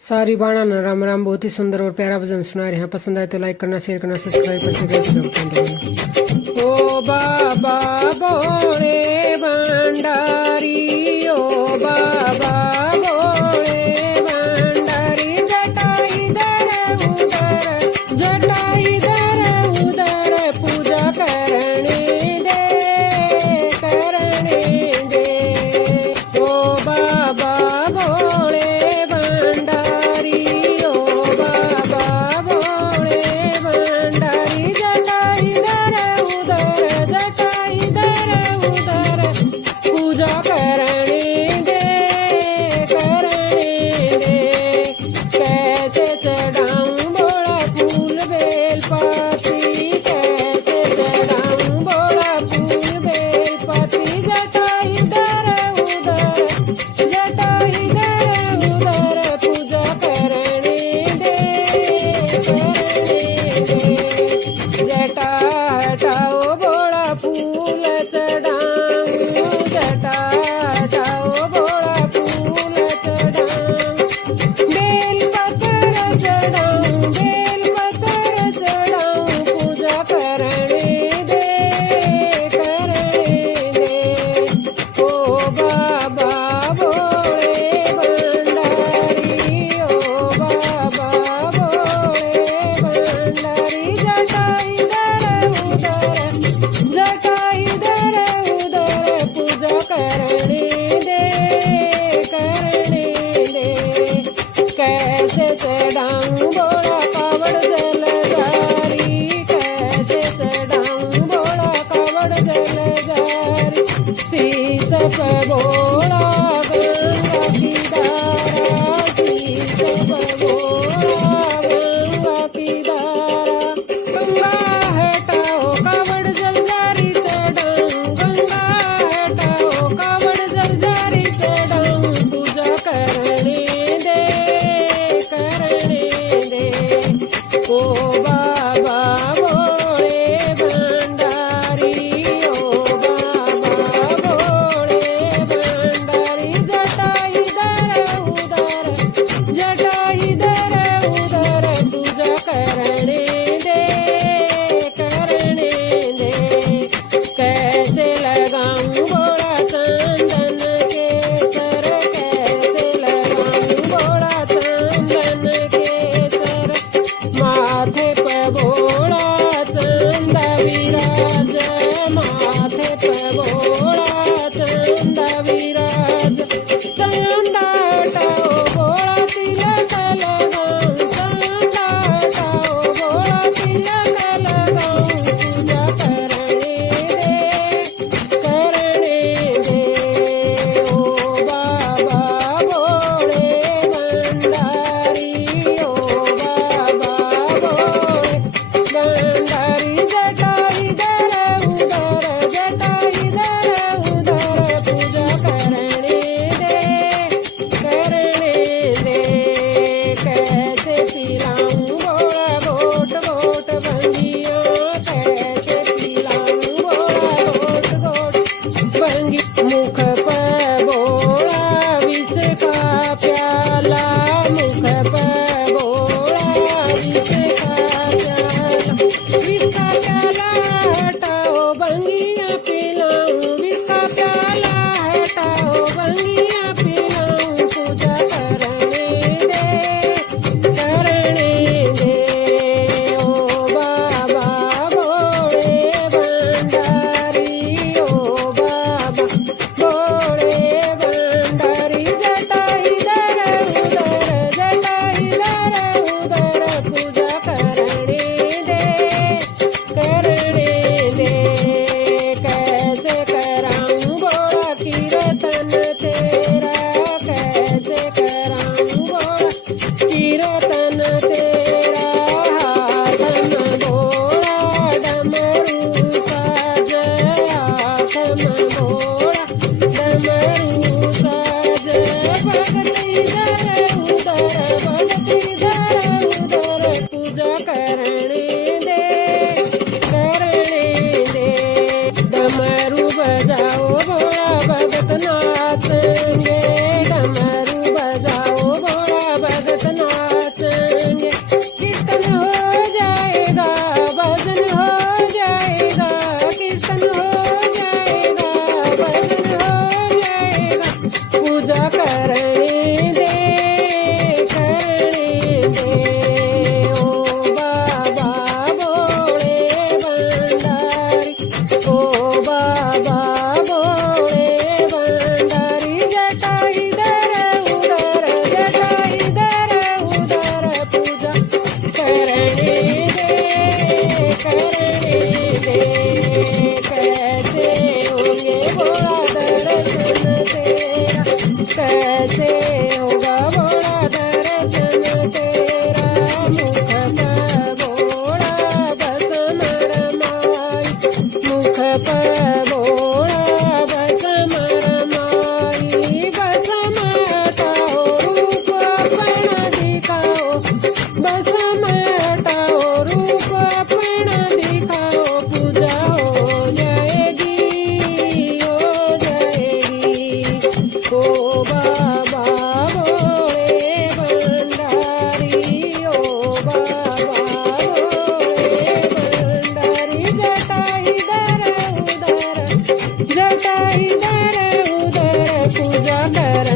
सारी बाणा राम राम। बहुत ही सुंदर और प्यारा भजन सुना रहे हैं। पसंद आए तो लाइक करना, शेयर करना, सब्सक्राइब करना। ओ बाबा भोले भंडारी, ओ बाबा भोले भंडारी, जटा इधर उधर, जटा इधर उधर, पूजा करने दे, करने दे। ओ बाबा भोले भंडारी, ओ बाबा भोले भंडारी, जटा इधर उधर, जटा इधर उधर, पूजा साथ नाचेंगे। कीर्तन हो जाएगा, भजन हो जाएगा, कीर्तन हो जाएगा, भजन हो जाएगा। पूजा करने दे, करने दे। ओ बाबा भोले भंडारी, ओ बाबा भोले भंडारी। जटा इधर उधर, जटा इधर उधर, पूजा करने दे, करने दे। कैसे होंगे भोला दर्शन तेरा, कैसे होगा भोला दर्शन तेरा। मुख पर भोला भस्म रमाई, मुख पर भोला भस्म रमाई। भस्म हटाओ, रूप अपना दिखाओ, भस्म हटाओ, रूप अपना दिखाओ। पूजा हो जाएगी, हो जाएगी। ओ बाबा भोले भंडारी, ओ बाबा भोले भंडारी। जटा इधर उधर, जटा इधर उधर, पूजा कर